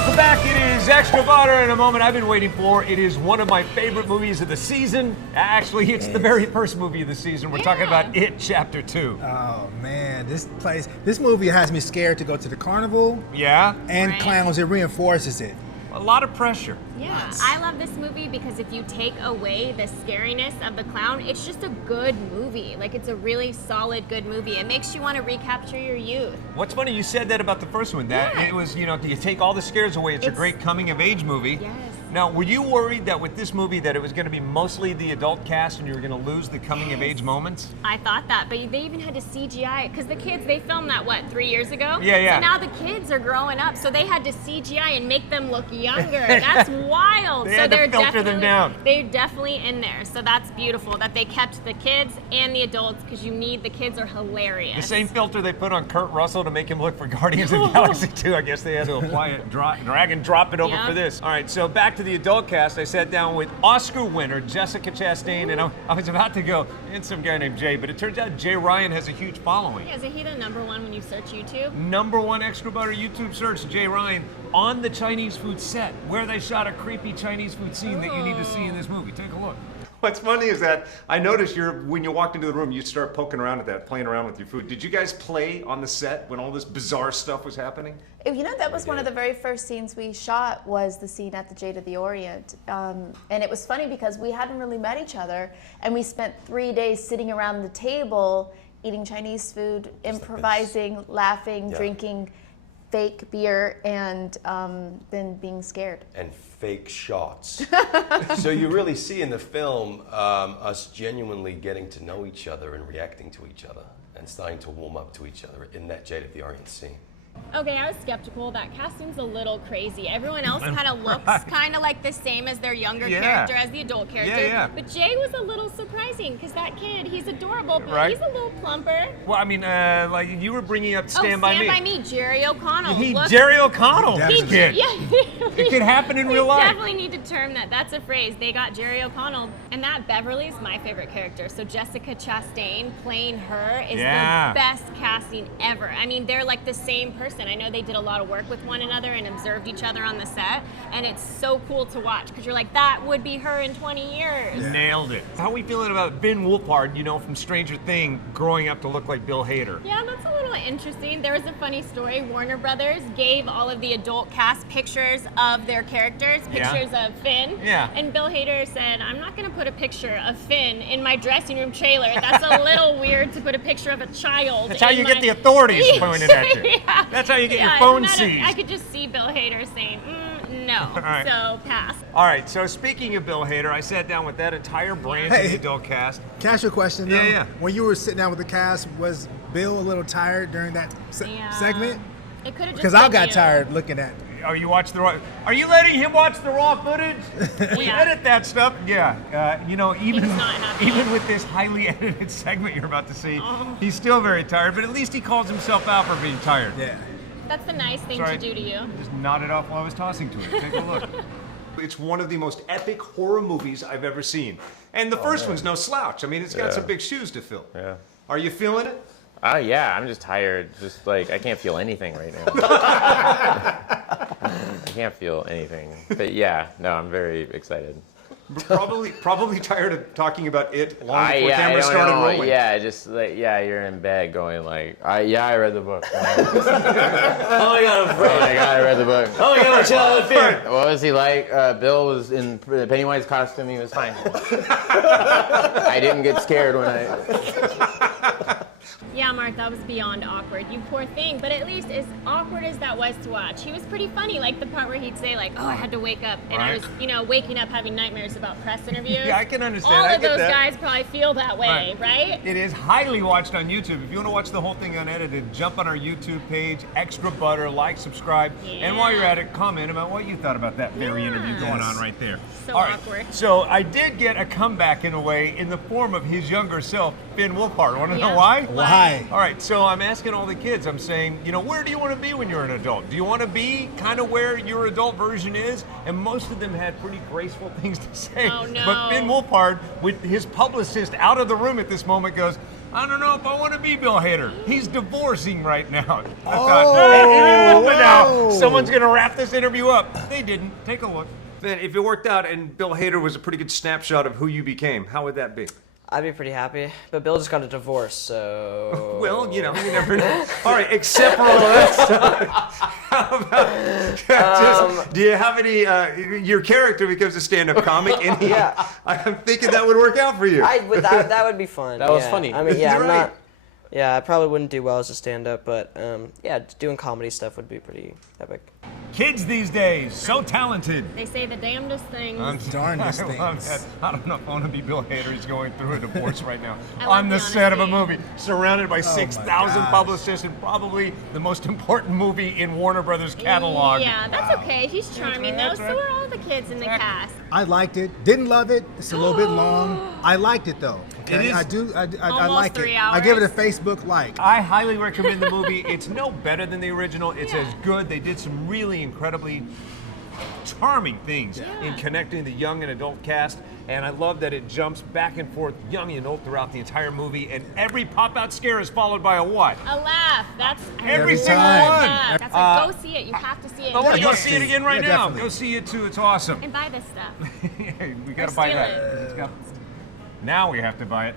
welcome back. It is Extra Butter in a moment I've been waiting for. It is one of my favorite movies of the season. Actually, it's the very first movie of the season. We're talking about It Chapter 2. Oh man, this movie has me scared to go to the carnival. Yeah? And Right. clowns, it reinforces it. A lot of pressure. Yeah, I love this movie because if you take away the scariness of the clown, it's just a good movie. Like, it's a really solid, good movie. It makes you want to recapture your youth. What's funny, you said that about the first one. That Yeah. it was, you take all the scares away. It's a great coming of age movie. Yes. Now, were you worried that with this movie that it was going to be mostly the adult cast and you were going to lose the coming of age moments? I thought that, but they even had to CGI it because the kids, they filmed that, 3 years ago? Yeah. So now the kids are growing up, so they had to CGI and make them look younger. That's wild. They so had to they're filter them definitely, down. They're definitely in there. So that's beautiful that they kept the kids and the adults because the kids are hilarious. The same filter they put on Kurt Russell to make him look for Guardians of the Galaxy 2. I guess they had to apply it, drag and drop it over Yeah. for this. All right, so back to the adult cast. I sat down with Oscar winner Jessica Chastain, and I was about to go, and some guy named Jay, but it turns out Jay Ryan has a huge following. Yeah, isn't he the number one when you search YouTube? #1 Extra Butter YouTube search, Jay Ryan, on the Chinese food set, where they shot a creepy Chinese food scene that you need to see in this movie. Take a look. What's funny is that I noticed when you walked into the room, you start poking around at that, playing around with your food. Did you guys play on the set when all this bizarre stuff was happening? You know, that was one of the very first scenes we shot was the scene at the Jade of the Orient. And it was funny because we hadn't really met each other and we spent 3 days sitting around the table eating Chinese food, improvising, laughing, drinking fake beer, and then being scared. And fake shots. So you really see in the film us genuinely getting to know each other and reacting to each other and starting to warm up to each other in that Jade of the Orient scene. Okay, I was skeptical. That casting's a little crazy. Everyone else kind of looks kind of like the same as their younger character, as the adult character. Yeah. But Jay was a little surprising because that kid, he's adorable, but Right. he's a little plumper. Well, I mean, like you were bringing up Stand By Me. Stand By Me, Jerry O'Connell. Jerry O'Connell. He kid. Yeah. It could happen in We real life. definitely need to term that. That's a phrase. They got Jerry O'Connell. And that Beverly's my favorite character. So Jessica Chastain playing her is the best casting ever. I mean, they're like the same person. I know they did a lot of work with one another and observed each other on the set. And it's so cool to watch because you're like, that would be her in 20 years. Nailed it. How are we feeling about Ben Wolfhard, from Stranger Things, growing up to look like Bill Hader? Yeah, that's a little interesting. There was a funny story. Warner Brothers gave all of the adult cast pictures of their characters, pictures of Finn. Yeah. And Bill Hader said, I'm not going to put a picture of Finn in my dressing room trailer. That's a little weird to put a picture of a child. That's how you get the authorities pointed at you. Yeah. That's how you get your Yeah, phone isn't that seized. I could just see Bill Hader saying, no. right. So pass. All right, so speaking of Bill Hader, I sat down with that entire branch of Hey. the adult cast. Can I ask you a question though? Yeah. When you were sitting down with the cast, was Bill a little tired during that Yeah. segment? It could have just Because I been got you. tired looking at Are you letting him watch the raw footage? We Yeah. edit that stuff. Yeah. Even He's not happy. even with this highly edited segment you're about to see, he's still very tired. But at least he calls himself out for being tired. Yeah. That's the nice thing Sorry. to do to you. Just nodded off while I was tossing to it. Take a look. It's one of the most epic horror movies I've ever seen. And the first one's no slouch. I mean, it's got some big shoes to fill. Yeah. Are you feeling it? Yeah, I'm just tired. Just like, I can't feel anything right now. I can't feel anything. But yeah, no, I'm very excited. Probably tired of talking about it long before I cameras don't started know. rolling. Yeah, just like, you're in bed going like, I read the book. Oh my god, I'm Oh my God, I read the book. Oh my god, my childhood fear. What was he like? Bill was in Pennywise costume. He was fine. I didn't get scared when I... Yeah, Mark, that was beyond awkward. You poor thing. But at least as awkward as that was to watch, he was pretty funny. Like the part where he'd say, like, oh, I had to wake up. And I was, waking up having nightmares about press interviews. Yeah, I can understand. All I of get those that. guys probably feel that way, right? It is highly watched on YouTube. If you want to watch the whole thing unedited, jump on our YouTube page, Extra Butter, like, subscribe, and while you're at it, comment about what you thought about that very interview going on right there. So All right, awkward. So I did get a comeback in a way in the form of his younger self, Ben Wolfhard. Want to know Yeah. why? Why? All right, so I'm asking all the kids, I'm saying, where do you want to be when you're an adult? Do you want to be kind of where your adult version is? And most of them had pretty graceful things to say. Oh, no. But Ben Wolfhard, with his publicist out of the room at this moment, goes, I don't know if I want to be Bill Hader. He's divorcing right now. I Oh, thought, but now whoa. someone's going to wrap this interview up. They didn't. Take a look. Man, if it worked out and Bill Hader was a pretty good snapshot of who you became, how would that be? I'd be pretty happy. But Bill just got a divorce, so. Well, you know, you never know. All right, except for all of that stuff. How about, do you have any, your character becomes a stand-up comic, and Yeah. I'm thinking that would work out for you. That would be fun. That was yeah. funny. I mean, yeah, You're I'm right. not. Yeah, I probably wouldn't do well as a stand-up, but yeah, doing comedy stuff would be pretty epic. Kids these days, so talented. They say the damnedest things. Darndest I love things. that. I don't know if I want to be Bill Hader. He's going through a divorce right now I love on the the set of a honesty. movie, surrounded by 6,000 gosh. publicists, and probably the most important movie in Warner Brothers catalog. Yeah, that's okay. He's charming though. That's right. So are all the kids in the cast. I liked it. Didn't love it. It's a little bit long. I liked it though. Okay? It is I do. I almost like 3 it. I give it a hours. Facebook like. I highly recommend the movie. It's no better than the original. It's as good. They did some really incredibly charming things in connecting the young and adult cast, and I love that it jumps back and forth, young and old, throughout the entire movie, and every pop-out scare is followed by a what? A laugh. That's Every love single that. one. That's like, go see it. You have to see it. I want to Yeah, go must see it see. again right Yeah, now. definitely. Go see it too. It's awesome. And buy this stuff. We got to Or buy steal that. it. Now we have to buy it.